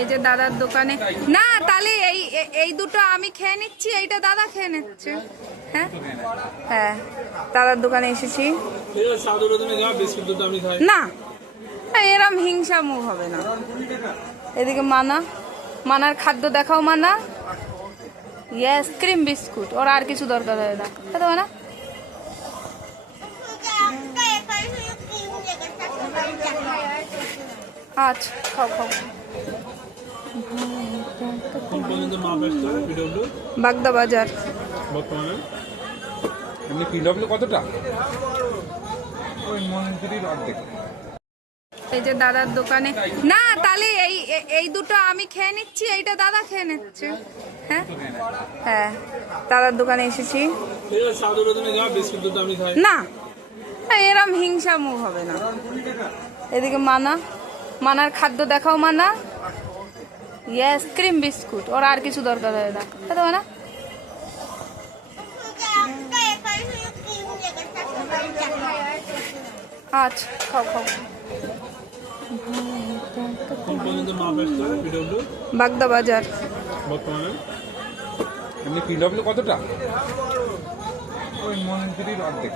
এই যে দাদার দোকানে না, তাহলে এই এই দুটো আমি খেয়ে নিচ্ছি, এইটা দাদা খেয়ে নিচ্ছে। হ্যাঁ হ্যাঁ, দাদার দোকানে এসেছি না, এরম হিংসা মুখ হবে না। এদিকে মানার খাদ্য দেখাও। মানা ইয়েস, ক্রিম বিস্কুট, ওর আর কিছু দরকার হয় না, খেতে হবে না। আচ্ছা খাও খাও। বাগদা বাজার বর্তমানে এমনি পিডব্লিউ কতটা? ওই মন্দিরের অর্ধেক। এই যে দাদার দোকানে না, তাহলে এই এই দুটো আমি খেয়ে নিচ্ছি, এইটা দাদা খেয়ে নিচ্ছে। হ্যাঁ হ্যাঁ, দাদার দোকানে এসেছি না, এরম হিংসা মুখ হবে না। এদিকে মানার খাদ্য দেখাও। মানা ইয়েস, ক্রিম বিস্কুট, ওর আর কিছু দরকার হয় না, খেতে হবে না। আচ্ছা খাও খাও। বাগদা বাজার বর্তমানে এমনি পিডব্লিউ কতটা? ওই মন্দিরের অর্ধেক।